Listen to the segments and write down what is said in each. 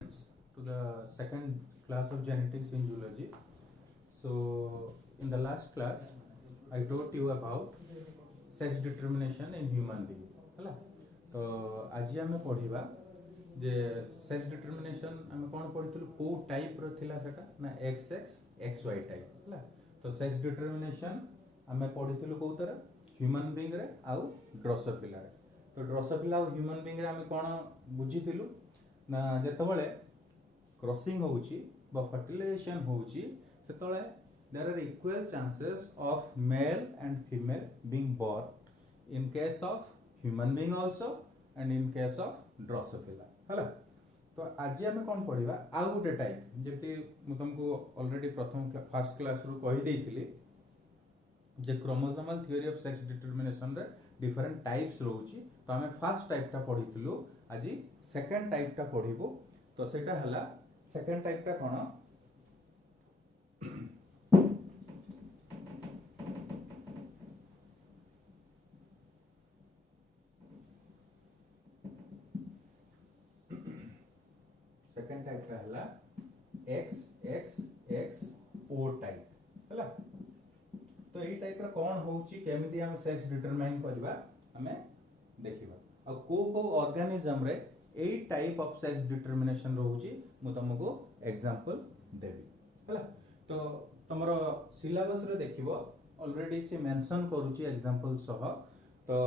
To the second class of genetics in zoology. So in the last class I taught you about sex determination in human being है तो आज आम पढ़ा जे sex determination आम कौन पढ़ी को टाइप रा सेटा ना X X X Y type है तो सेक्स डिटरमिनेशन आम पढ़ी कौ तरह ह्यूमन बीइंग रे आउ ड्रोसोफिला रे तो ड्रोसोफिला आउ ह्यूमन बीइंग रे आम कौन बुझीलु ना जेतबेले क्रॉसिंग होउची बा फर्टिलाइजेशन होउची सेतले there are equal chances of male and female being born in case of human being also and in case of drosophila हला तो आज हम कोन पढिबा आ गुटे टाइप जेति मु तुमको ऑलरेडी प्रथम फर्स्ट क्लास रु कहि देइथिली जे chromosomal theory of sex determination रे डिफरेंट टाइप्स रहउची तो हमें फर्स्ट टाइप टा पढिथिलु आज सेकंड टाइप टा पढिबो तो सेटा हला सेकंड टाइप टा कोन सेकंड टाइप टा हला एक्स एक्स एक्स ओ टाइप हला तो एई टाइप रा कोन होउची केमिति हम सेक्स डिटरमाइन करबा हमें देखिबा आ को ऑर्गेनिज्म रे एई टाइप ऑफ सेक्स डिटरमिनेशन रहउची मु तुमको एग्जांपल देबी हला तो तमरो सिलेबस रे देखिबो ऑलरेडी से मेंशन करूची एग्जांपल सह तो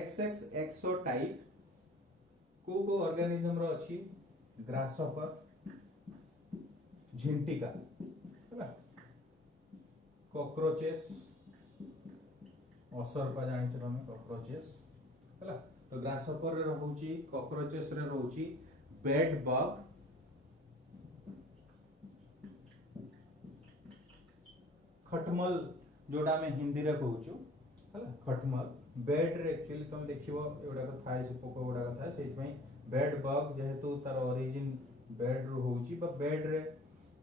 XX एक्सो टाइप को ऑर्गेनिज्म रो अछि ग्रासहॉपर झिंटिका हला कॉकरोचेस असरपा जानि छ तमे कॉकरोचेस हला तो ग्रासहॉपर रे रहउची कॉकरोचेस रे रहउची बेड बग खटमल जोडा में हिंदी रे कहउछु हला खटमल बेड रे एक्चुअली तुम देखिबो एडा को थाय से पोको एडा को थाय सेहि पई बेड बग जेहेतु तार ओरिजिन बेड रो होउची बा बेड रे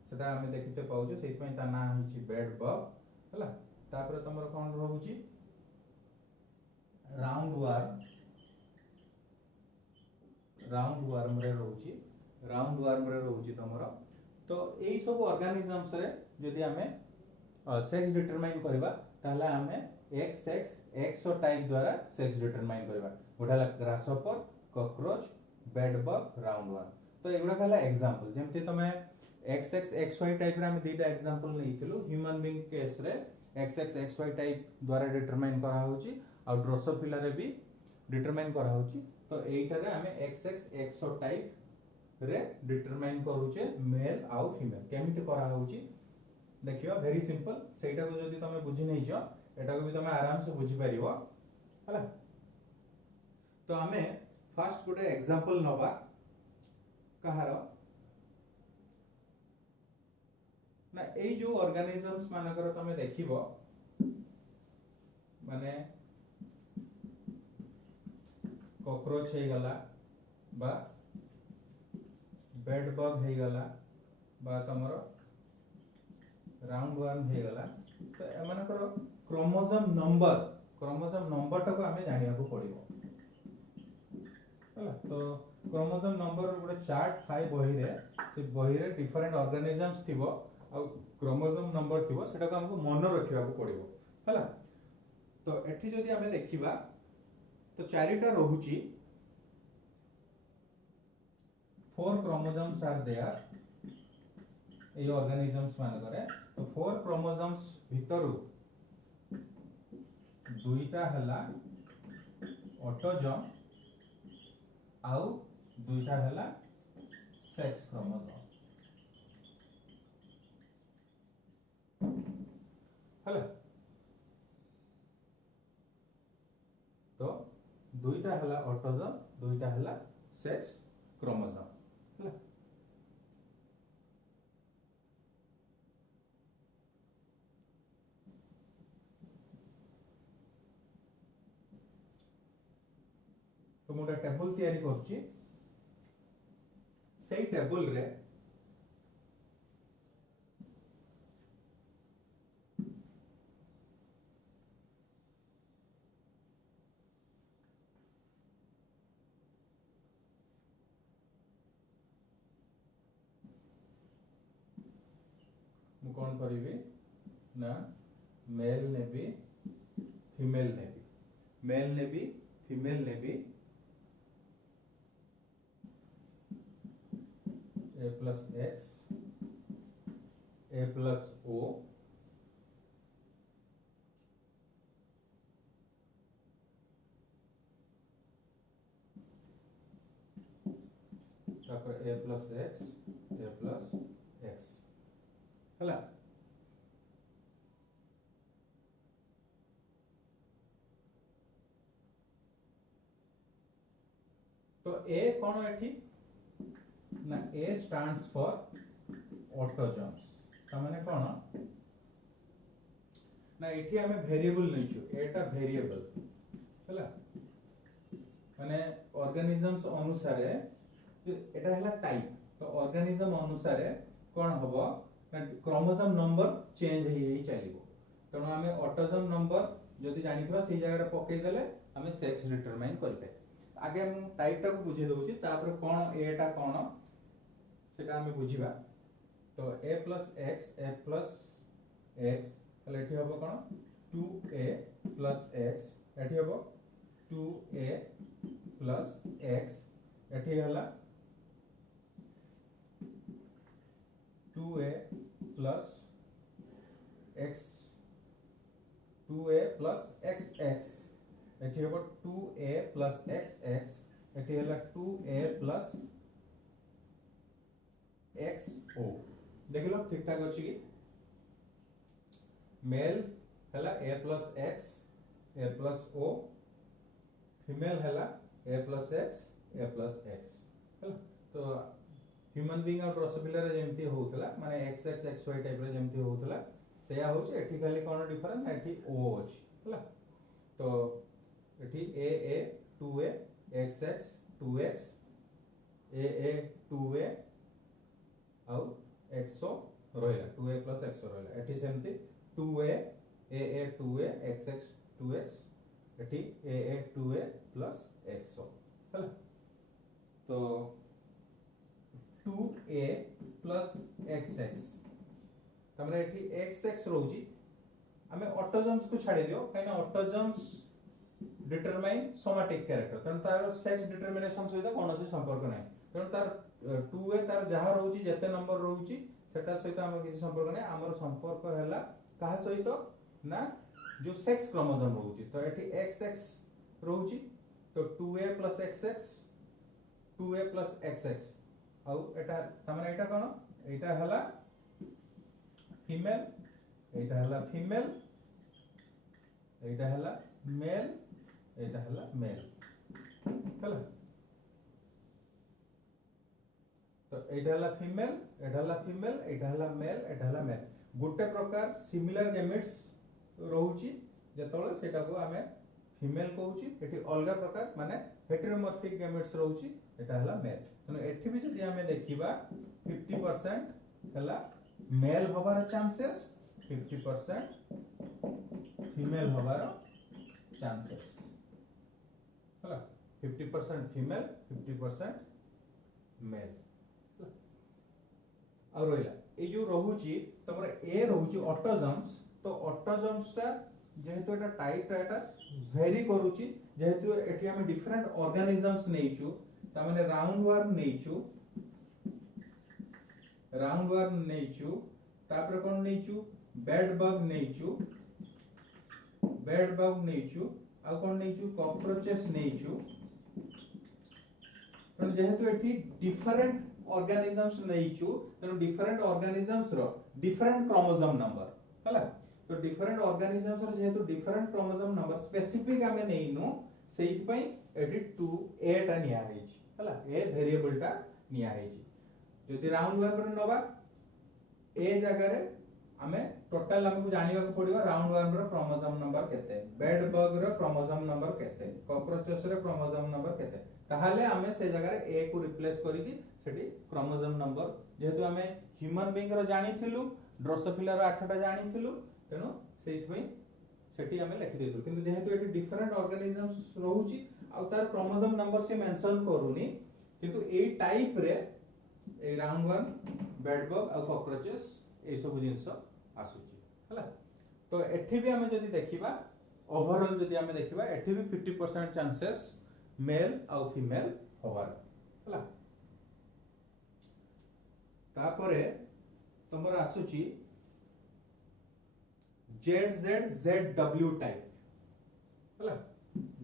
सेटा हमें देखिते पाउछु सेहि पई ता ना हिची बेड बग हला तापर तमरो कोन रहउची राउंड वर्म रे रहउची तमरो तो एई सब ऑर्गेनिजम्स रे जदी हमें सेक्स डिटरमाइन करबा ताला हमें एक्स एक्स एक्सो टाइप द्वारा सेक्स डिटरमाइन करबा गोटाला grasshopper cockroach bed bug round worm तो एगुडा कहला एग्जांपल जेमते तमे X X X Y type रे हम दीटा एग्जांपल लेइथिलु ह्यूमन बीइंग केस रे X X X Y type द्वारा डिटरमाइन करा होची आ ड्रोसोफिला रे भी डिटरमाइन करा होची तो एइटा रे हमें एक्स एक्स एक्सो टाइप रे डिटरमाइन करूचे मेल आउ फीमेल केमिति करा होची देखियो वेरी सिंपल सेटा को जदी तमे बुझी नै छ एटा को भी तमे आराम से बुझी परिबो हला तो हमें फर्स्ट गुटे एग्जांपल नबा कहार ना एई जो ऑर्गेनिजम्स मानकर तमे देखिबो माने कॉकरोच हे गला बा बेड बग हे गला बा तमरो राउंड वर्म हे गला तो एमानकर क्रोमोसोम नंबर टाको हमें जानिया को पड़िबो हला तो क्रोमोसोम नंबर गोटे चार्ट थाए बही रे डिफरेंट ऑर्गेनिजम्स थिबो आ क्रोमोसोम नंबर थिबो सेटा को हमको मन रखिबा को पड़िबो हला तो एठी जदी हमें देखिबा तो चारिटा रहूची 4 chromosomes are there A organisms मान करे तो 4 क्रोमोसोम्स भितरु दुईटा हला ऑटोजोम आउ दुईटा हला सेक्स क्रोमोसोम हला तो दुईटा हला ऑटोजोम दुईटा हला सेक्स क्रोमोसोम हला तो मोटा टेबल तैयारी करछि सेही टेबल रे मु कौन करी ना मेल नेबी फीमेल नेबी मेल नेबी फीमेल नेबी a plus x a plus o तापर a plus x a plus x हला तो a कौन एठी ना A stands for autogens तामाने कौन ना एठी हमें वेरिएबल नहीं छु एटा वेरिएबल हला माने ऑर्गेनिजम्स अनुसार एटा हला टाइप तो ऑर्गेनिज्म अनुसार कौन हबो ना क्रोमोसोम नंबर चेंज हे चलिबो तनो हमें ऑटोसोम नंबर जदि जानिथबा सेही जगह रे पकई देले हमें सेक्स डिटरमाइन करबे आगे हम टाइप टा को बुझे दउची तापर कोन एटा कोन सेटा हमें बुझिबा तो a plus x ताले एठी हबो कोन 2a plus x एठी हबो 2a plus x एठी हला 2a plus x 2a plus xx एठी हबो 2a plus xx एठी हला 2a plus XO देख लो ठीक ठाक अछि कि मेल हला a plus x a plus o female हला a plus x a plus x हला तो ह्यूमन बीइंग और ड्रोसोफिला रे जेमती होतला माने xx xy टाइप रे जेमती होतला सेया होछ एठी खाली कोन डिफरेंस एठी o अछि हला तो एठी a 2a xx 2x a 2a आउ xo रहला 2a plus xo रहला एठी सेमती 2a 2a xx 2x एठी a 2a plus xo हला तो 2a plus xx तमरे एठी xx रहउची हमें ऑटोजम्स को छाडी दियो काइना ऑटोजम्स डिटरमाइन सोमैटिक कैरेक्टर तन तार सेक्स डिटरमिनेशन सहित कोनोसी संपर्क नै तन तार 2a तार जहा रहउची जते नंबर रहउची सेटा सहित हमर किसी संपर्क नै हमर संपर्क हैला काहा सहित ना जो सेक्स क्रोमोसोम रहउची तो एठी xx रहउची तो 2a plus xx 2a plus xx आउ एटा तमने एटा कोन एटा हला फीमेल एटा हला फीमेल एटा हला मेल एटा हला मेल हला तो एटा हला फीमेल एटा हला फीमेल एटा हला मेल एटा हला मेल गुटे प्रकार सिमिलर गैमेट्स रहउची जेतोले सेटा को हमें फीमेल कहउची एठी अलगा प्रकार माने हेटेरोमॉर्फिक गैमेट्स रहउची एटा हला मेल तनो एठी भी जदि हमें देखिबा 50% हला मेल होबार चांसेस 50% फीमेल होबार चांसेस हला 50% फीमेल 50% मेल और रहला ए जो रहउची तमरे ए रहउची ऑटोजम्स तो ऑटोजम्स ता जेहेतु एटा टाइप रा एटा वेरी करूची जेहेतु एठी हम डिफरेंट ऑर्गेनिजम्स नेइचू ता माने राउंड वर्म नेइचू तापर कोन नेइचू बेड बग नेइचू आ कोन नेइचू कॉकरोचेस नेइचू तो जेहेतु एठी डिफरेंट ऑर्गेनिजम्स नेइचू तो डिफरेंट ऑर्गेनिजम्स रो डिफरेंट क्रोमोसोम नंबर हला तो डिफरेंट ऑर्गेनिजम्स रो जेहेतु डिफरेंट क्रोमोसोम नंबर स्पेसिफिक हमें नेइनु सेहि पई एठी 2a टा निया हेछि हला a वेरिएबल टा निया हेछि जदि राउंड वर्म रे नबा a जगह रे हमें टोटल हमकु जानिबा को पड़िबो राउंड वर्म रो क्रोमोसोम नंबर केते बेड बग रो क्रोमोसोम नंबर केते कॉकरोचेस रो क्रोमोसोम नंबर केते ताहाले हमें से जगह रे a को रिप्लेस करिकि सेठी क्रोमोसोम नंबर जेहेतु हमें ह्यूमन बीइंग रो जानिथिलु ड्रोसोफिला रो 8 टा जानिथिलु तेनो सेहि पई सेठी हमें लिखि देथु किंतु जेहेतु एठी डिफरेंट ऑर्गेनिजम्स रहउची आ तार क्रोमोसोम नंबर से मेंशन करूनी किंतु ए टाइप रे A round worm bed bug uh cockroaches ए सब जिंस आसुची हला। तो एठी भी हमें जदी देखिबा ओवरऑल जदी हमें देखिबा एठी भी 50% चांसेस मेल आउ फीमेल होबार हला। तापरे तमर आसुची ZZZW टाइप हला।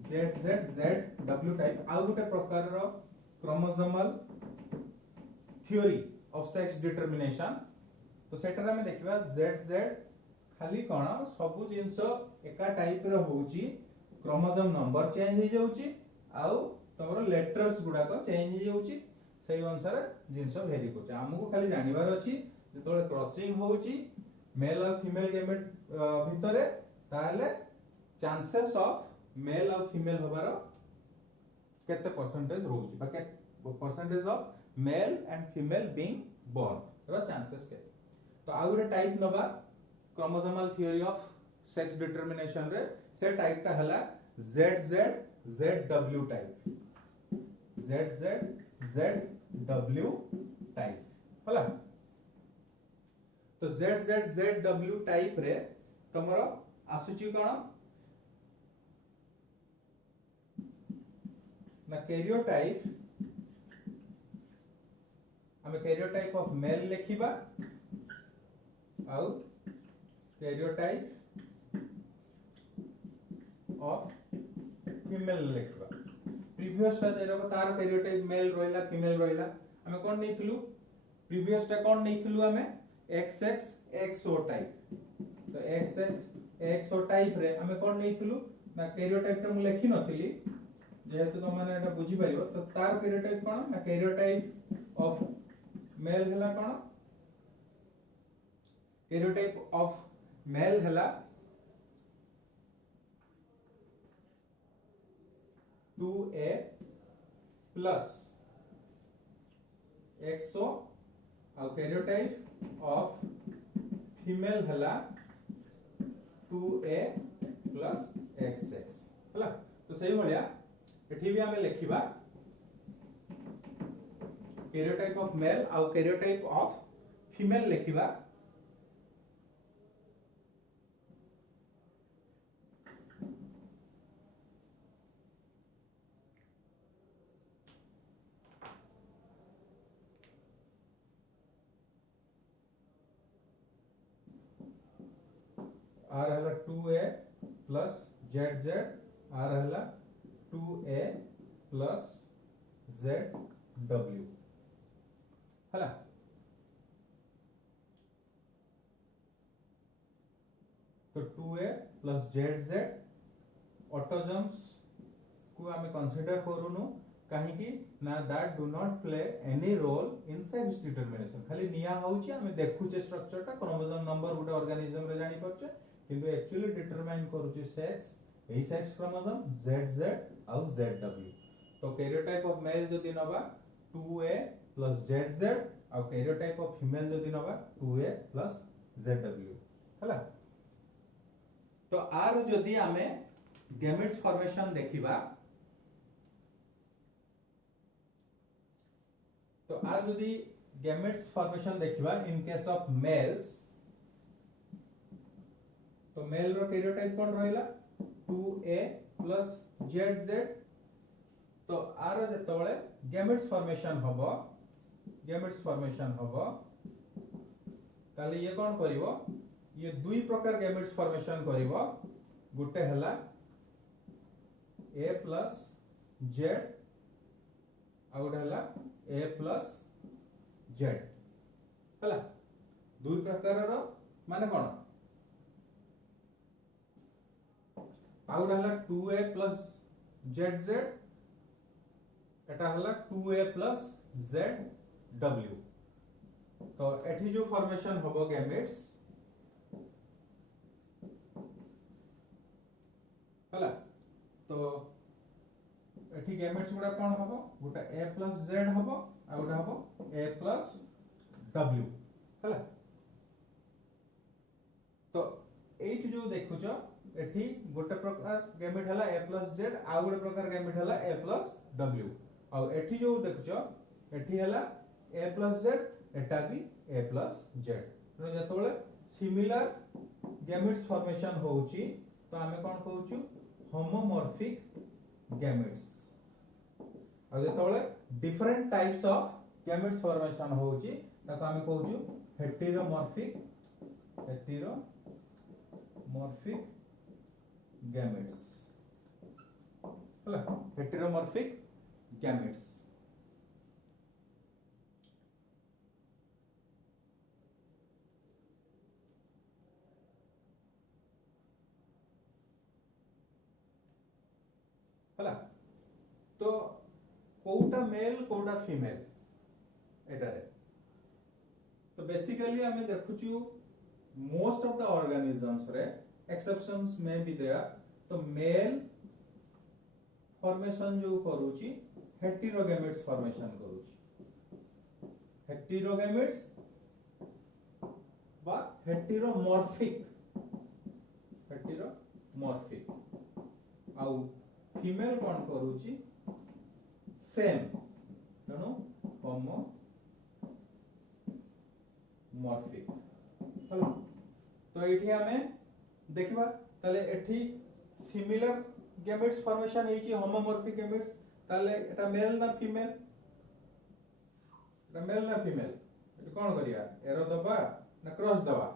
ZZZW टाइप आउ गोटे प्रकार रो chromosomal theory of sex determination. तो सेटर हमें देखिबा ZZ खाली कोन सब जिंस एका टाइप रो होउची, क्रोमोसोम नंबर चेंज हो जाउची आउ तमरो लेटर्स गुडा को चेंज हो जाउची, सेही अनुसार जिंस वेरी करछ। हमहु खाली जानिबार अछि जेतोले क्रॉसिंग होउची मेल और फीमेल गैमेट भितरे ताले चांसेस ऑफ मेल और फीमेल होबार केते परसेंटेज रहउची बा के percentage of male and female being born रो चांसेस के। तो आ गोटे टाइप नबा chromosomal theory of sex determination रे से टाइप ता हला ZZZW टाइप। ZZZW टाइप हला। तो ZZZW टाइप रे तमरो आसुची कोन ना कैरियोटाइप। हमें कैरियोटाइप ऑफ मेल लिखिबा आउ कैरियोटाइप ऑफ फीमेल लिखिबा। प्रीवियस टा देरबो तार कैरियोटाइप मेल रोइला फीमेल रोइला। हमें कोन नेथिलु प्रीवियस टा कोन नेथिलु हमें XXXO टाइप। तो XXXO टाइप रे हमें कोन नेथिलु ना कैरियोटाइप टा मु लेखि नथिली जेहेतु तो माने एटा बुझी परिबो। तो तार कैरियोटाइप कोन ना कैरियोटाइप ऑफ मेल हला कोन कैरियोटाइप ऑफ मेल हला 2A प्लस XO और कैरियोटाइप ऑफ फीमेल हला 2A प्लस XX हला। तो सही भलिया एठी भी हमें लिखिबा कैरियोटाइप ऑफ मेल और कैरियोटाइप ऑफ फीमेल लिखिबा। आर हला 2A प्लस ZZ आर हला 2A प्लस ZW हला। तो 2A प्लस ZZ ऑटोजम्स को हमें कंसीडर करूनु काहे कि ना that do not play any role in sex determination. खाली निया होउची हमें देखुचे स्ट्रक्चर टा क्रोमोसोम नंबर गुटे ऑर्गेनिज्म रे जानि परछे किंतु एक्चुअली डिटरमाइन करूची सेक्स एही सेक्स क्रोमोसोम ZZ और ZW। तो कैरियोटाइप ऑफ मेल जदी नबा 2A प्लस ZZ और कैरियोटाइप ऑफ फीमेल जदी नबा 2A प्लस ZW हला। तो आर जदी हमें गैमेट्स फॉर्मेशन देखिबा तो आर जदी गैमेट्स फॉर्मेशन देखिबा इन केस ऑफ मेल्स तो मेल रो कैरियोटाइप कोन रहिला 2A प्लस ZZ। तो आर जेतबळे गैमेट्स फॉर्मेशन हबो ताले ये कोन करिवो ये दुई प्रकार गैमेट्स फॉर्मेशन करिवो। गुटे हला A प्लस Z आ गुटे हला A प्लस Z हला। दुई प्रकार रो माने कोन आ गुटे हला 2A प्लस ZZ एटा हला 2A प्लस ZW। तो एठी जो फॉर्मेशन हबो गैमेट्स हला। तो एठी गैमेट्स गुडा कोन हबो गुटा A प्लस Z हबो आ गुटा हबो A प्लस W हला। तो एठी जो देखुचो एठी गोटे प्रकार गैमेट हला A प्लस Z आ गोटे प्रकार गैमेट हला A प्लस W। और एठी जो देखुचो एठी हला A प्लस Z एटा भी A प्लस Z जेतबेले सिमिलर गैमेट्स फॉर्मेशन होउची तो आमे कोन कहूचु होमोमॉर्फिक गैमेट्स। आ जेतबेले different types of gametes formation होउची ताको आमे कहूचु हेटेरोमॉर्फिक गैमेट्स हला हेटेरोमॉर्फिक गैमेट्स। हला तो कोउटा मेल कोउटा फीमेल एटारे तो बेसिकली हमें देखुचु मोस्ट ऑफ द ऑर्गेनिजम्स रे एक्सेप्शंस में भी देयर तो मेल फॉर्मेशन जो करूची हेटेरोगैमेट्स फॉर्मेशन करूची हेटेरोगैमेट्स बा हेटेरोमॉर्फिक आउ फीमेल कौन करूची सेम तेणु होमोमॉर्फिक हेलो तो एठी हमें देखिबा ताले एठी सिमिलर गैमेट्स फॉर्मेशन हेची होमोमॉर्फिक गैमेट्स ताले एटा मेल ना फीमेल एटी कोन करिया एरो दबा ना क्रॉस दबा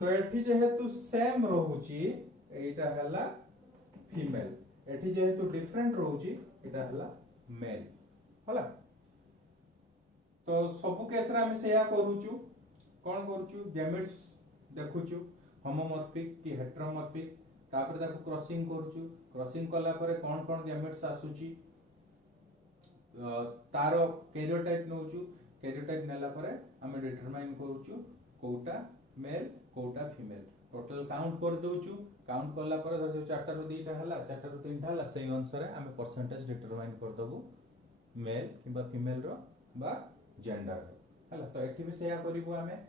तो एठी जेहेतु सेम रहूची एटा हला फीमेल एठी जेहेतु डिफरेंट रहूची एटा हला मेल हला तो सब केस रे हम सेया करूचु कोन करूचु गैमेट्स देखुचु होमोमॉर्फिक कि हेटेरोमॉर्फिक तापर ताको क्रॉसिंग करूचु क्रॉसिंग कला परे कोन कोन गैमेट्स आसुची तारो कैरियोटाइप नउचु कैरियोटाइप नेला परे हम डिटरमाइन करूचु कोउटा मेल कोउटा फीमेल टोटल काउंट कर दोचु काउंट करला पर धर चारटा रो दीटा हला चारटा रो तीनटा हला सेही अनुसार हम परसेंटेज डिटरमाइन कर दबु मेल किबा फीमेल रो बा जेंडर हला तो एठी भी सेया करिवो हमें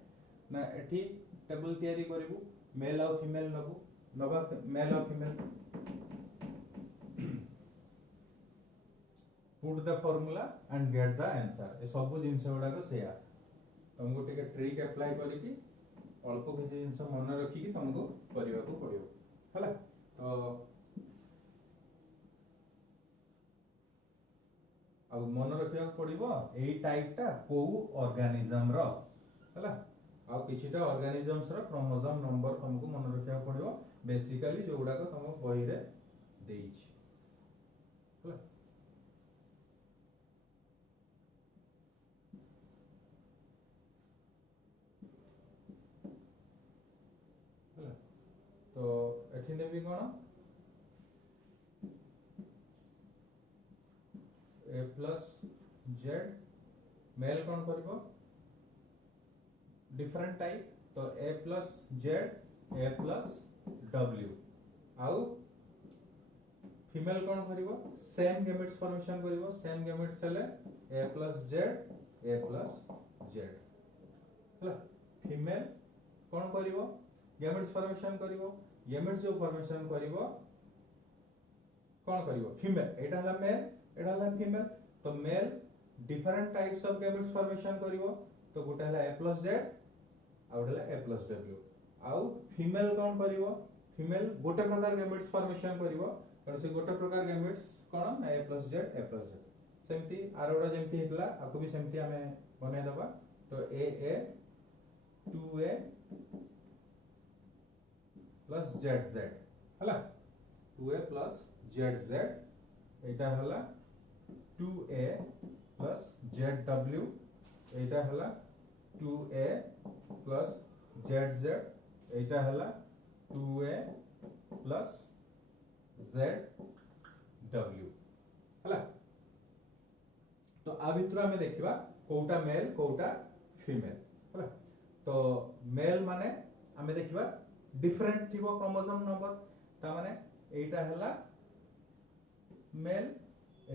ना एठी टेबल तयारी करिवो मेल और फीमेल नबा मेल और female put the formula and gate the answer A सब जिंस गुडा को सेया तुमको टिके ट्रिक अप्लाई करी कि अल्प किसी जिंस मन रखी कि तुमको करबा को पड़ियो हला तो अब मन रखिया पड़िबो एई टाइपटा को ऑर्गेनिज्म रो हला आ किछिटा ऑर्गेनिजम्स रो क्रोमोसोम नंबर तुमको मन रखिया पड़िबो बेसिकली जो गुडा को तुम बही रे देइछि हला तो एठी ने भी कोन a plus z male cone करबो डिफरेंट टाइप तो a plus z a plus w आउ फीमेल कोन करबो सेम गैमेट्स फॉर्मेशन करबो सेम गैमेट्स चले a plus z हला फीमेल कोन करबो गैमेट्स फॉर्मेशन करबो गैमेट्स जो फॉर्मेशन करबो कोन करबो फीमेल एटा हला मेल एटा हला फीमेल तो male different types of gametes formation करिवो तो गोटा हला a plus z आ गोटा हला a plus w आउ फीमेल कोन करिवो फीमेल गोटे प्रकार गैमेट्स फॉर्मेशन करिवो कारण से गोटे प्रकार gametes cone a plus z सेमती आरोडा जेमती हितला आको भी सेमती हमें बने दबा तो a 2a plus zz हला 2a plus zz एटा हला 2a plus zw एटा हला 2a plus zz एटा हला 2a plus zw हला तो आ भितर हमें देखिबा कोउटा मेल कोउटा फीमेल हला तो मेल माने हमें देखिबा डिफरेंट थिबो क्रोमोसोम नंबर ता माने एटा हला मेल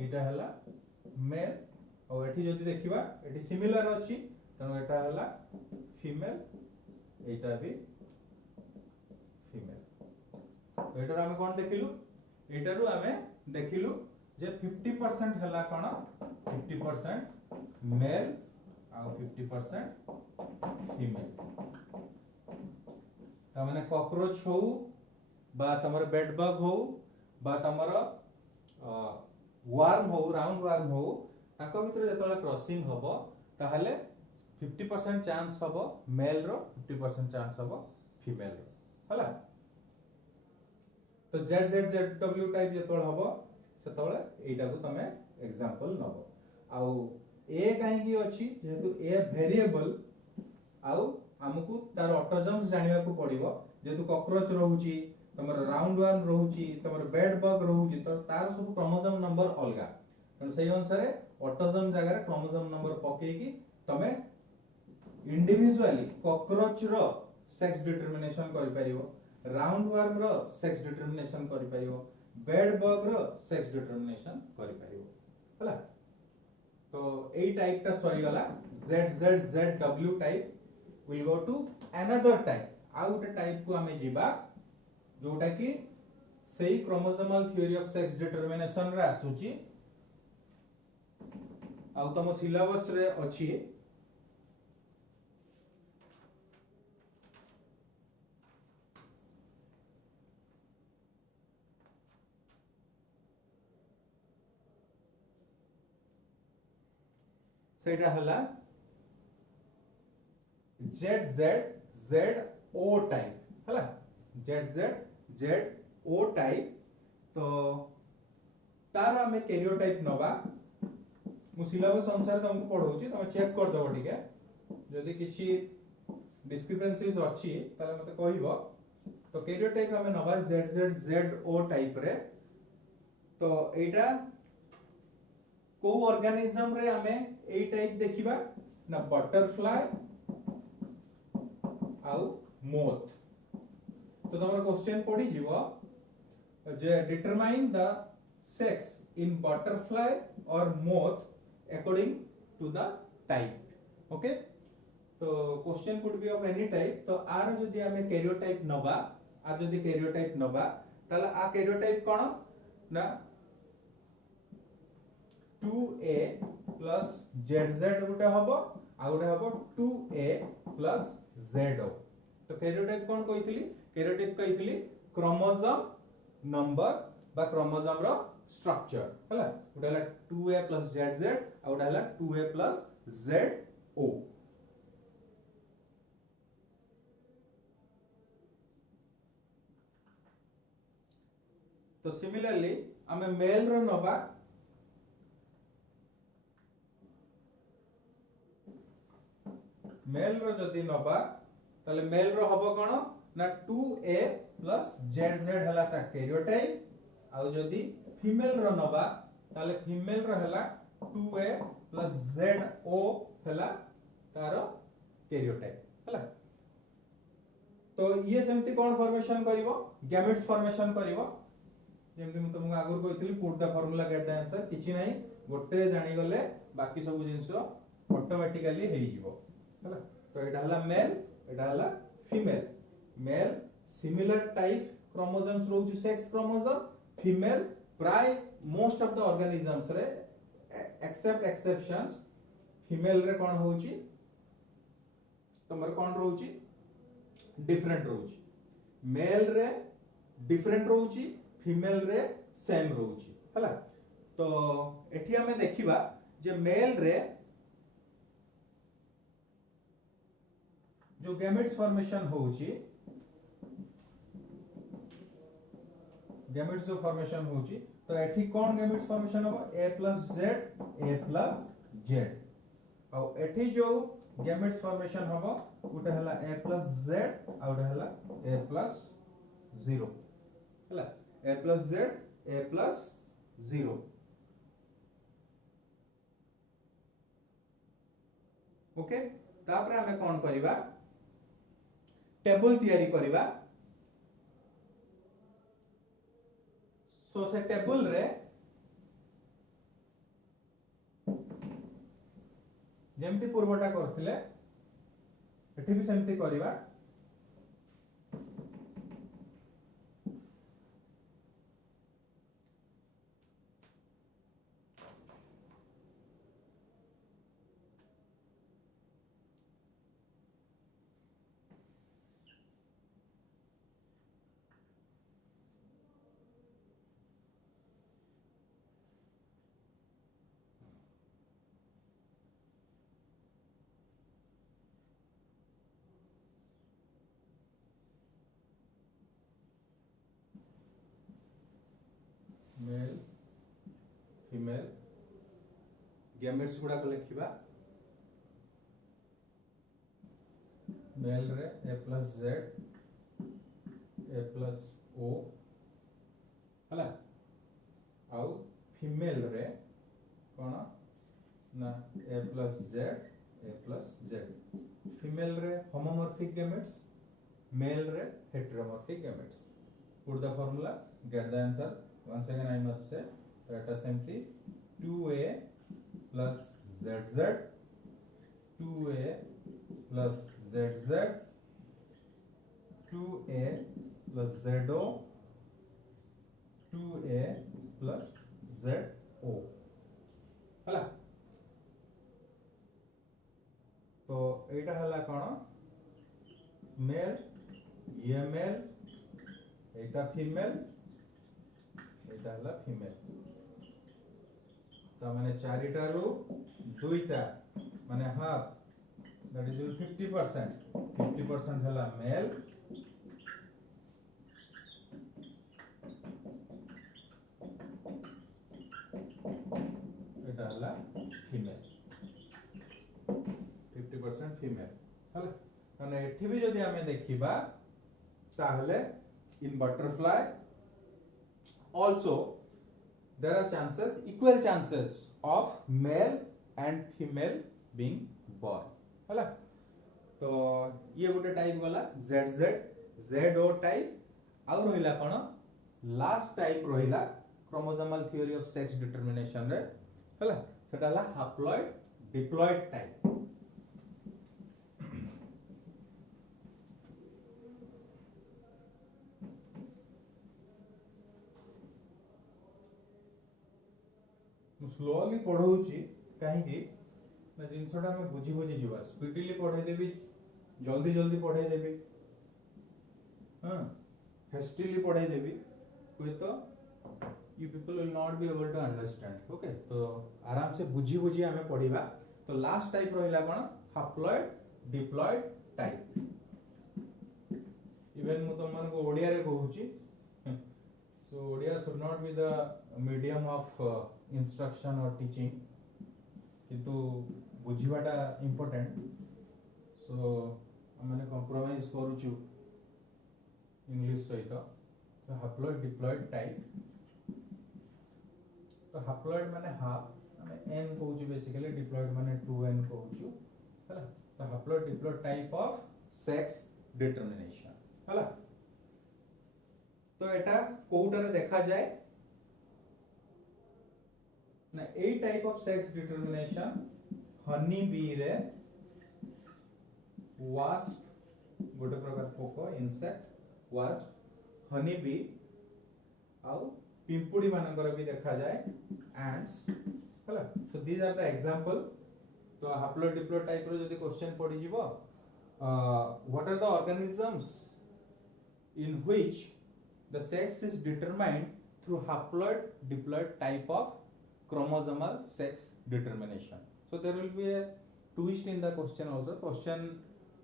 एटा हला मेल और एठी जदी देखिबा एठी सिमिलर अछि तनो एटा हला फीमेल एटा भी फीमेल तो एटा हम कोन देखिलु एटारु हमें देखिलु जे 50% हला कोन 50% मेल आउ 50% फीमेल तामाने कॉकरोच हो बा तमर बेड बग हो बा तमर वार्म हो राउंड वार्म हो ताको भितर जतले क्रॉसिंग हबो ताहले 50% चांस हबो मेल रो 50% चांस हबो फीमेल रो हला तो ZZZW टाइप जतले हबो सेतले एटा को तमे एग्जांपल नबो आउ ए काहे की अछि जेतु ए वेरिएबल आउ हमकु तार ऑटोजम्स जानिबा को पड़िबो जेतु कॉकरोच रहउची तमर राउंड वार्म रहउची तमर बेड बग रहउची तो तार सब क्रोमोसोम नंबर अलगा तो सही अनुसार ऑटोजम जगह रे क्रोमोसोम नंबर पके की तमे इंडिविजुअली कॉकरोच रो सेक्स डिटरमिनेशन करि परिबो राउंड वार्म रो सेक्स डिटरमिनेशन करि परिबो बेड बग रो सेक्स डिटरमिनेशन करि परिबो हला तो ए टाइप ता सरी वाला ZZZW type will go to another type out type को हमें जीवा जोटा कि सही chromosomal theory of sex determination रे आसुची आउ तम सिलेबस रे अछि सेटा हला ZZZO टाइप हला ZZZO टाइप तो तार हमें कैरियोटाइप नबा मु सिलेबस अनुसार तुमको पढौची तुम चेक कर दबो ठीक है यदि किछि डिस्क्रिपेंसीज अछि ताले मते कहिबो तो कैरियोटाइप हमें नबा ZZZO टाइप रे तो एटा को ऑर्गेनिज्म रे हमें ए टाइप देखिबा ना बटरफ्लाई आउ मोथ तो तमर क्वेश्चन पड़ी जीवो जे determine the sex in butterfly और moth according to the type okay तो question could be of any type तो आर जदी हमें कैरियोटाइप नबा आ जदी कैरियोटाइप नबा ताला आ कैरियोटाइप कोन ना 2a plus zz गुटे हबो आ गुटे हबो 2a plus zo तो कैरियोटाइप कोन कहितली कैरियोटाइप कहितली क्रोमोसोम नंबर बा क्रोमोसोम रो स्ट्रक्चर हला गुटे हला 2a plus zz आ गुटे हला 2a plus zo तो सिमिलरली हमें मेल रो नबा मेल रो जदी नबा ताले मेल रो हबो कोन ना 2a plus zz हला ता कैरियोटाइप आ जदी फीमेल रो नबा ताले फीमेल रो हला 2a plus zo हला तारो कैरियोटाइप हला तो ये सेमती कोन फॉर्मेशन करिवो गैमेट्स फॉर्मेशन करिवो जेमति म तुमको आगुर कहितली put the formula get the answer किछि नाही गोटे जानि गले बाकी सब जिंस ऑटोमेटिकली हेइ जिवो हला तो एटा हला मेल एटा हला female male similar type chromosomes रहउची सेक्स क्रोमोसोम फीमेल प्राय मोस्ट ऑफ द ऑर्गेनिजम्स रे एक्सेप्ट एक्सेप्शंस फीमेल रे कोन होउची तमर कोन रहउची डिफरेंट रहउची मेल रे डिफरेंट रहउची फीमेल रे सेम रहउची हला तो एठी हमें देखिबा जे मेल रे जो गैमेट्स फॉर्मेशन होउची गैमेट्स जो फॉर्मेशन होउची तो एठी कोन गैमेट्स फॉर्मेशन होबो a plus z आ एठी जो गैमेट्स फॉर्मेशन होबो उटे हला a plus z आ उटे हला a plus 0 हला a plus z a plus 0 okay तापरे हमें कोन करिबा टेबल तयारी करिबा सो से टेबल रे जेमति पूर्वटा करथिले एठी भी सेमति करिबा फीमेल गैमेट्स गुडा को लिखिबा मेल रे a plus z a plus o हला आउ फीमेल रे कोन ना a plus z a plus z female रे होमोमॉर्फिक गैमेट्स मेल रे heteromorphic gametes put the formula get the answer once again I must say that is simply 2a plus zz 2a plus zz 2a plus zo 2a plus zo हला तो एटा हला कोन mail ये mail एटा female एटा हला female तो माने चारिटा रु दुईटा माने हाफ that is 50% हला मेल एटा हला फीमेल 50% फीमेल हला माने एठी भी जदी हमें देखिबा ताहले in butterfly also there are chances equal chances of male and female being born हला तो ये गोटे टाइप वाला ZO टाइप आउ रहिला कोन लास्ट टाइप रहिला chromosomal theory of sex determination रे हला सेटा हला हैप्लॉइड डिप्लॉइड टाइप स्लोली पढ़ौची कहीं की ना जिनसटा में बुझी बुझी जीवा स्पीडली पढ़े देबी जल्दी जल्दी पढ़े देबी हां हेस्टिली पढ़े देबी कोई तो you people will not be able to understand okay तो आराम से बुझी बुझी हमें पढ़िबा तो लास्ट टाइप रहिला कोन हैप्लॉइड डिप्लॉइड टाइप इवन मु तुम मन को ओडिया रे कहूची so odia should not be the medium of instruction or teaching किंतु बुझिबाटा important so हमने compromise करूछु इंग्लिश सहित so haploid diploid type तो haploid माने half हमें n कहूछु basically diploid माने 2n कहूछु हला तो haploid diploid type of sex determination हला तो एटा कोउटारे देखा जाए ना ए type of sex determination honey bee रे वास्प गोटे प्रकार पोको इंसेक्ट वास्प हनी बी आउ पिंपुड़ी मानकर भी देखा जाए एंड्स हला so these are the example तो हैप्लॉइड डिप्लॉइड टाइप रो जदी क्वेश्चन पड़ी जीवो what are the organisms in which the sex is determined through haploid diploid type of chromosomal sex determination so there will be a twist in the question also question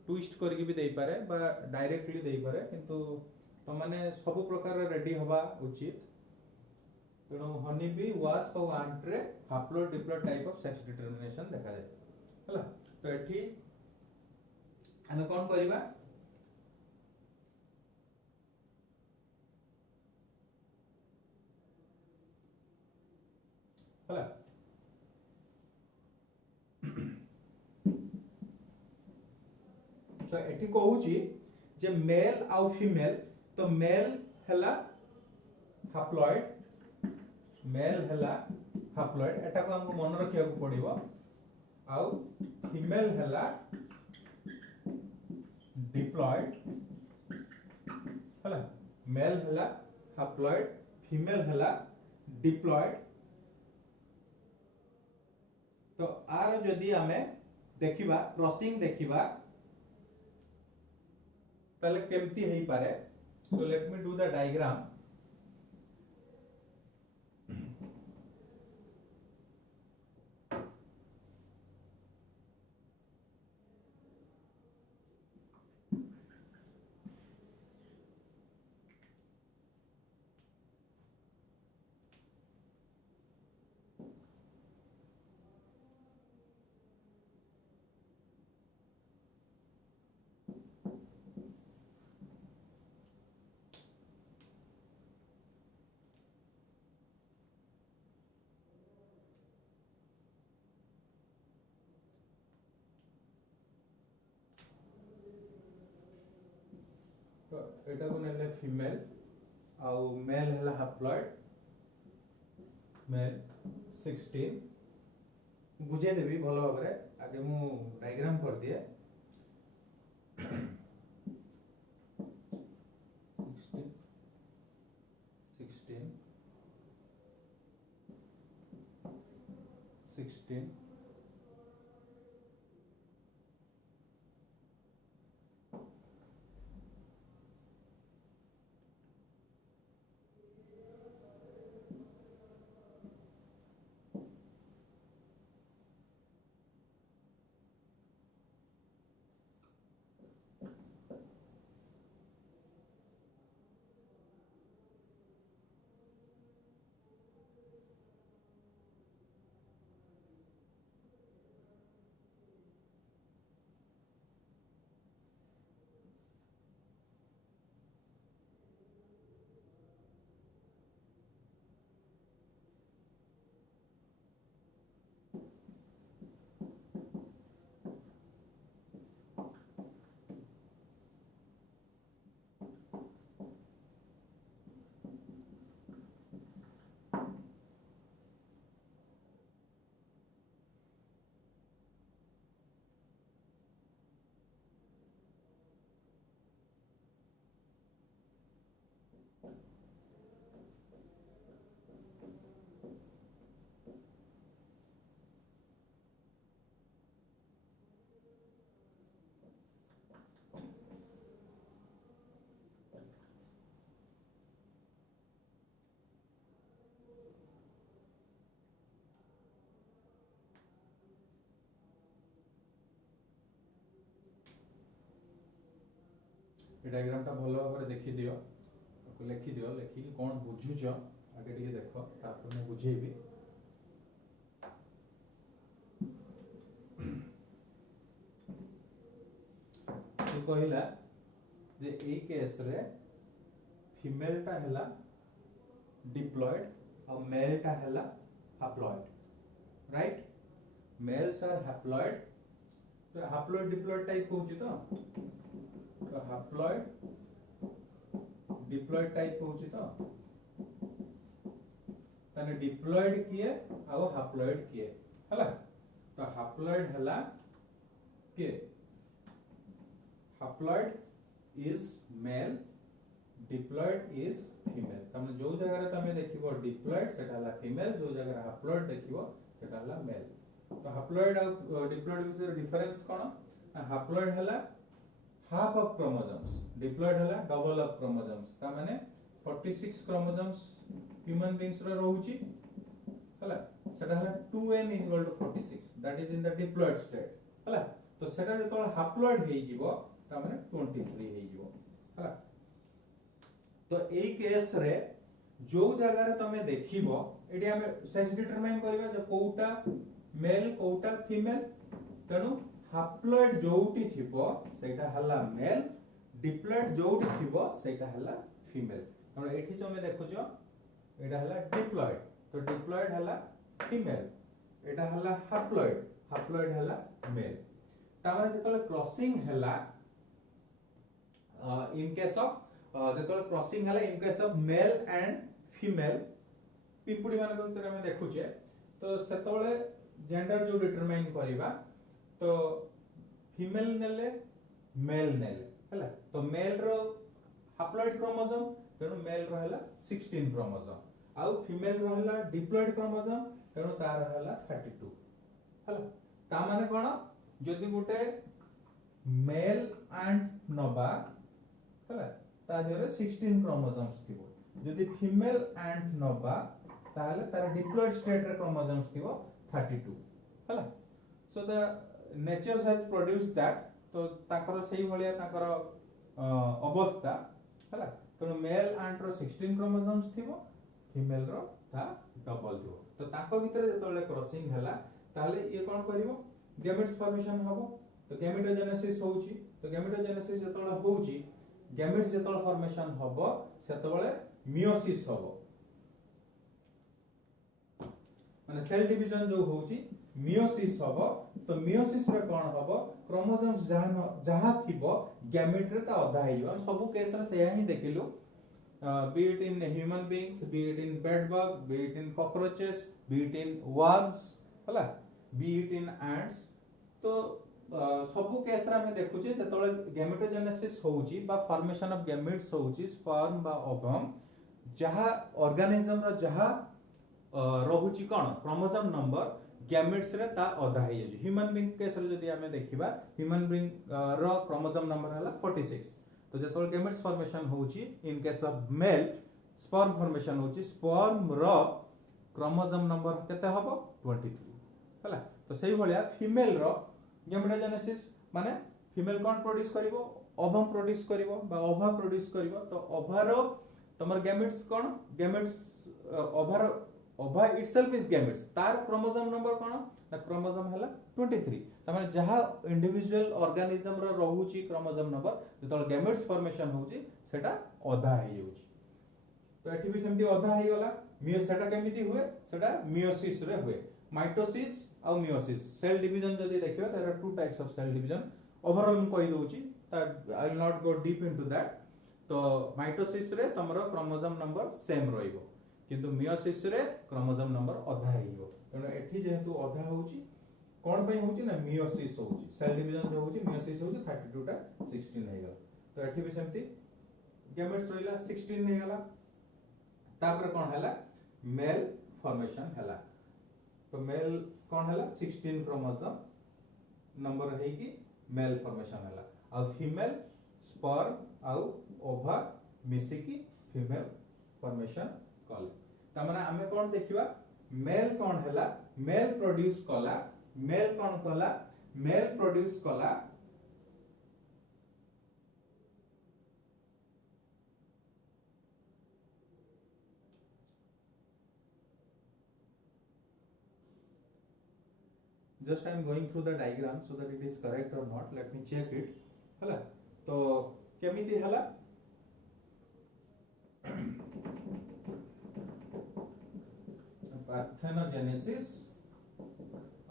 twist करके भी देई पारे बा directly देई पारे किंतु तो माने सब प्रकार रेडी होबा उचित तेणु हनी बी वास्प और आंट रे haploid diploid type of sex determination देखा जाय हला तो एठी हम कोन करबा हला सो एठी कहूची जे मेल आउ फीमेल तो मेल हला हैप्लॉइड एटा को हमको मन रखिया को पड़िबो आउ फीमेल हला डिप्लॉइड हला मेल हला हैप्लॉइड फीमेल हला डिप्लॉइड तो आर जदी हमें देखिबा क्रॉसिंग देखिबा तले केमती हेई पारे so let me do the diagram एटा को नेले फीमेल आउ मेल हला हैप्लॉइड मेल 16 बुझे देबी भलो भाबरे आगे मु डायग्राम कर दिए 16 डायग्राम टा भलो भाबरे देखि दियो लिखि दियो लिखि कोन बुझुछ आगे टिके देखो तापर मैं बुझेबी तो कहिला जे ए केस रे फीमेल टा हला डिप्लॉयड और मेल टा हला haploid right males are haploid तो हैप्लॉयड डिप्लॉयड टाइप होची तो हैप्लॉयड डिप्लॉयड टाइप होची तो तने डिप्लॉयड किए और हैप्लॉयड किए हला तो हैप्लॉयड हला के haploid is male diploid is female तमे जो जगह रे तमे देखिबो डिप्लॉयड सेटा हला फीमेल जो जगह रे हैप्लॉयड देखिबो सेटा हला मेल तो हैप्लॉयड और डिप्लॉयड विषय डिफरेंस कोन हैप्लॉयड हला हाफ ऑफ क्रोमोसोम्स डिप्लॉयड हला डबल ऑफ क्रोमोसोम्स ता माने 46 क्रोमोसोम्स ह्यूमन बीइंग्स रो रहउची हला सेटा हला 2n = 46 that is in the diploid state हला तो सेटा जतो हैप्लॉयड हेइ जिवो ता माने 23 हेइ जिवो हला तो एई केस रे जो जगह रे तमे देखिबो एडी हमें सेक्स डिटरमाइन करबा जे कोउटा मेल कोउटा फीमेल तनु हैप्लॉयड जोउटी थिबो सेटा हला मेल डिप्लॉयड जोउटी थिबो सेटा हला फीमेल तो एठी जो मैं देखुछो एटा हला डिप्लॉयड तो डिप्लॉयड हला फीमेल एटा हला हैप्लॉयड हला मेल तामाने जेतले क्रॉसिंग हला इन केस ऑफ जेतले क्रॉसिंग हला in case of male and female पिंपुडी मान को हम देखुछे तो सेतले जेंडर जो डिटरमाइन करिबा तो फीमेल नेले मेल नेले हला तो मेल रो हैप्लॉयड क्रोमोसोम तेनु मेल रो हला 16 क्रोमोसोम आउ फीमेल रो हला डिप्लॉयड क्रोमोसोम तेनु तार हला 32 हला ता माने कोन जदी गुटे मेल एंड नोबा हला ता जरे 16 क्रोमोसोम्स थिबो जदी फीमेल एंड नोबा ताले तार डिप्लॉयड स्टेट रे क्रोमोसोम्स थिबो 32 हला so the nature has produced that तो ताकर सही भलिया ताकर अवस्था हला तो मेल एंड रो 16 क्रोमोसोम्स थिबो फीमेल रो ता डबल थिबो तो ताको भीतर जेतले क्रॉसिंग हला ताले ये कोन करिवो गैमेट्स फॉर्मेशन हबो तो गैमेटोजेनेसिस होउची तो गैमेटोजेनेसिस जेतले होउची गैमेट्स जेतले फॉर्मेशन हबो सेतबेले मियोसिस हबो माने सेल डिवीजन जो होउची मियोसिस हबो तो मियोसिस रे कोन हबो क्रोमोसोम्स जहां थिबो गैमेट रे ता अधा हे हम सब केस रे से ही देखिलु be it in human beings, be it in bed bug, be it in cockroaches, be it in worms हला be it in ants तो सब केस रे हम देखु जे जतले गैमेटोजेनेसिस होउची बा फॉर्मेशन ऑफ गैमेट्स होउची स्पर्म बा ओवम जहा ऑर्गेनिज्म रो जहा रहुची कोन क्रोमोसोम नंबर गैमेट्स रे ता अधा हे जे ह्यूमन बीइंग केस रे जदी हमें देखिबा ह्यूमन बीइंग रो क्रोमोसोम नंबर हला 46 तो जतले गैमेट्स फॉर्मेशन होउची इन case of mail sperm formation होउची स्पर्म रो क्रोमोसोम नंबर केते हबो 23 हला तो सेही भलिया फीमेल रो गैमेटोजेनेसिस माने female cone produce करिवो ovum produce करिवो बा ओवा प्रोड्यूस करिवो तो ओवा रो तमर गैमेट्स कोन गैमेट्स ओवा इटसेल्फ इज गैमेट्स तार क्रोमोसोम नंबर कोन ना क्रोमोसोम हला 23 तमने जहा इंडिविजुअल ऑर्गेनिज्म रो रहूची क्रोमोसोम नंबर जतल गैमेट्स फॉर्मेशन होउची सेटा अधा हे जाउची तो एठी भी सेमती अधा हे गला सेटा केमिति हुए सेटा मियोसिस रे हुए माइटोसिस और मियोसिस सेल डिवीजन जदी देखियो there are two types of cell division overall हम कहि दोउची I will not go deep into that तो माइटोसिस रे तमरो क्रोमोसोम नंबर सेम रहइबो किंतु मियोसिस रे क्रोमोसोम नंबर अधा हेइबो तनो एठी जेहेतु अधा होउची कोन पई होउची ना मियोसिस होउची सेल डिवीजन जो होउची मियोसिस होउची 32 टा 16 हे गला तो एठी भी सेमती गैमेट्स रहिला 16 हे गला तापर कोन हला मेल फॉर्मेशन हला तो मेल कोन हला 16 क्रोमोसोम नंबर है कि मेल फॉर्मेशन हला और फीमेल स्पर्म आउ ओवा मिसी की फीमेल फॉर्मेशन कले त माने हमें कोन देखिबा मेल कोन हला मेल प्रोड्यूस कला मेल कोन कला मेल प्रोड्यूस कला just I am going through the diagram so that it is correct or not let me check it हला तो केमिति हला पार्थेनोजेनेसिस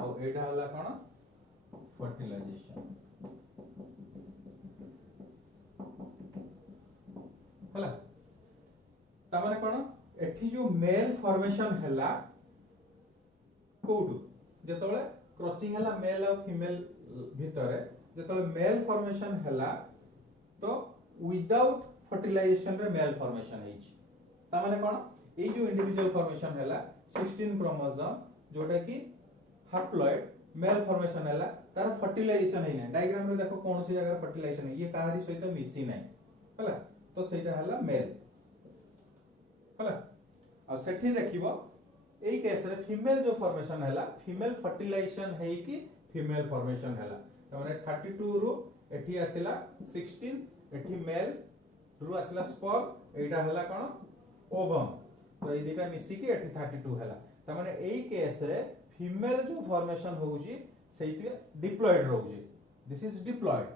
और एडा हला कोन फर्टिलाइजेशन हला ता माने कोन एठी जो मेल फॉर्मेशन हला कोडु जेतबळे क्रॉसिंग हला मेल और फीमेल भितरे जेतबळे मेल फॉर्मेशन हला तो विदाउट फर्टिलाइजेशन रे मेल फॉर्मेशन हेछि ता माने कोन ए जो इंडिविजुअल फॉर्मेशन हला 16 क्रोमोसोम जोटा कि हैप्लॉइड मेल फॉर्मेशन हला तार फर्टिलाइजेशन हे नै डायग्राम रे देखो कोन सी जगह फर्टिलाइजेशन है ये काहरी सहित मिसी नै हला तो सेटा हला मेल हला और सेठी देखिबो एई केस रे फीमेल जो फॉर्मेशन हला फीमेल फर्टिलाइजेशन है कि फीमेल फॉर्मेशन हला त माने 32 रु एठी आसिला 16 एठी मेल रु आसिला स्पर्म एटा हला कोन ओवम तो ए दिटा मिसी की एठी 32 हला त माने एई केस रे फीमेल जो फॉर्मेशन होउची सेइते डिप्लॉयड रहउची दिस इज डिप्लॉयड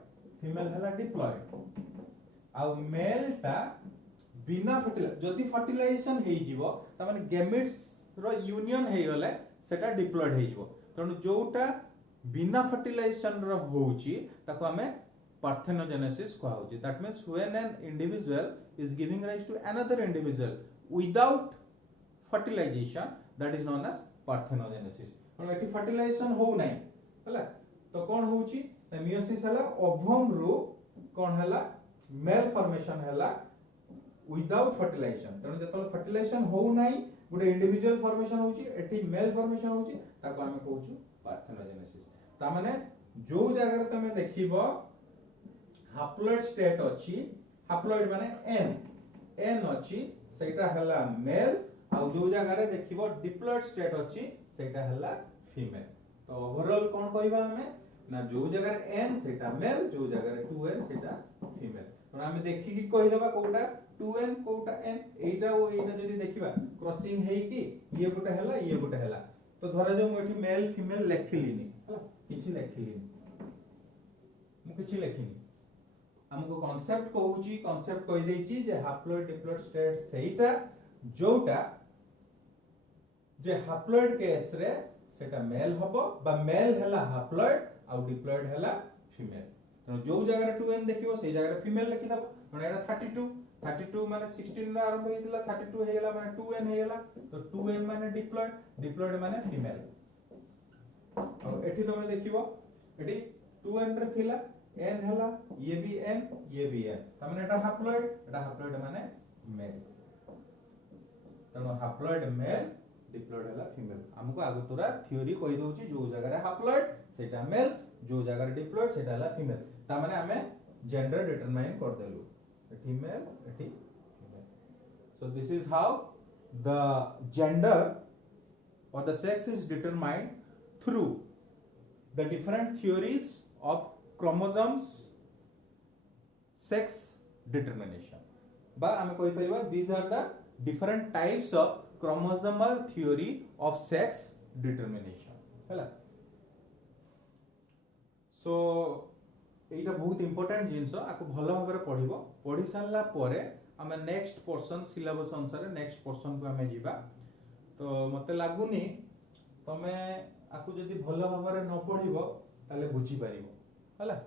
फीमेल हला डिप्लॉयड आ मेल ता बिना फर्टिलाइजेशन हेइ जीवो त माने गैमेट्स रो यूनियन हे गले सेटा डिप्लॉयड हे जीवो तनु जोटा बिना फर्टिलाइजेशन रो होउची ताको हमें पार्थेनोजेनेसिस कहउची that means when an individual is giving rise to another individual without fertilisation that is known as parthenogenesis और एटी फर्टिलाइजेशन हो नै हला तो कोन होउची मियोसिस हला ओवम रो कोन हला मेल फॉर्मेशन हला विदाउट फर्टिलाइजेशन तनु जतल फर्टिलाइजेशन हो नै गुटे इंडिविजुअल फॉर्मेशन होउची एटी मेल फॉर्मेशन होउची ताको हमें कहउछु पार्थेनोजेनेसिस ता माने जो जगह तमे देखिबो हैप्लॉइड स्टेट अछि हैप्लॉइड माने एन अछि सेटा हला मेल आ जो जगह रे देखिबो डिप्लॉइड स्टेट अछि सेटा हला फीमेल तो ओवरऑल कोन कहबा हमें ना जो जगह रे एन सेटा मेल जो जगह रे 2n सेटा फीमेल तो हमें देखि कि कहि देबा कोटा 2n कोटा n एटा ओ एटा जदी देखिबा क्रॉसिंग हेई कि ये गोटे हला तो धरा जो मु एठी मेल फीमेल लेखिलिनी हला किछि लेखिलिनी मु किछि लेखिनी हमको कांसेप्ट कहूची कांसेप्ट कहि देछि जे हैप्लॉइड डिप्लॉइड स्टेट सेटा जोटा जे हैप्लॉइड केस रे सेटा मेल हबो बा मेल हैला हाप्लॉइड आ डिप्लॉइड हैला फीमेल तो जो जगह 2n देखिबो से जगह फीमेल लिखि दबो माने एटा 32 माने 16 रा आरंभ हेतिला 32 हे गेला माने 2n हे गेला तो 2n माने डिप्लॉइड माने फीमेल और एठी तमे देखिबो एठी 2n रे थिला n हैला ये भी n तमने एटा हाप्लॉइड माने मेल तनो हाप्लॉइड मेल डिप्लॉइड हैला फीमेल हमको आगु तोरा थ्योरी कहि दोची जो जगह रे हाप्लॉइड सेटा मेल जो जगह रे डिप्लॉइड सेटा हैला फीमेल ता माने हमें जेंडर डिटरमाइन कर देलु एठी मेल एठी female so this is how the gender or the sex is determined through the different theories of chromosomes sex determination ba ame koi pariba these are the different types of chromosomal theory of sex determination hela so एटा बहुत important जिंस आको भलो भाबरे पढिबो पढि सारला परे हमें next portion syllabus अनुसार next portion को हमें जीवा तो मते लागुनी तमे आकु जदि भलो भाबरे न पढिबो ताले बुझी पारिबो हला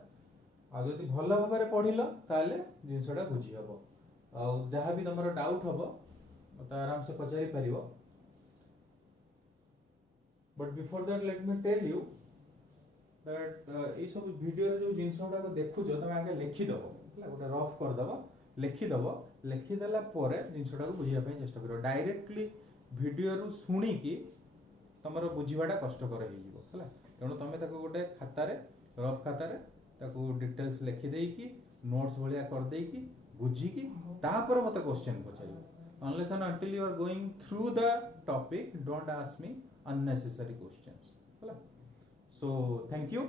आ जदि भलो भाबरे पढिलो ताले जिंसडा बुझी हबो आ जहा भी तमरो डाउट हबो मते आराम से पचारि पारिबो but before that let me tell you that ए सब वीडियो रे जो जिंसडा को देखु जो तमे आगे लिखि दबो हला गोटे रफ कर दबो लिखि देला परे जिंसडा को बुझिया पई चेष्टा करो डायरेक्टली वीडियो रु सुनी की तमरो बुझीवाटा कष्टकर हो जीवो हला तेणु तमे ताको गोटे खाता रे रफ खाता रे ताको डिटेल्स लिखि देई की नोट्स भलिया कर देई की बुझी की तापर मते question पछारियो unless and until you are going through the topic don't ask me unnecessary questions हला so thank you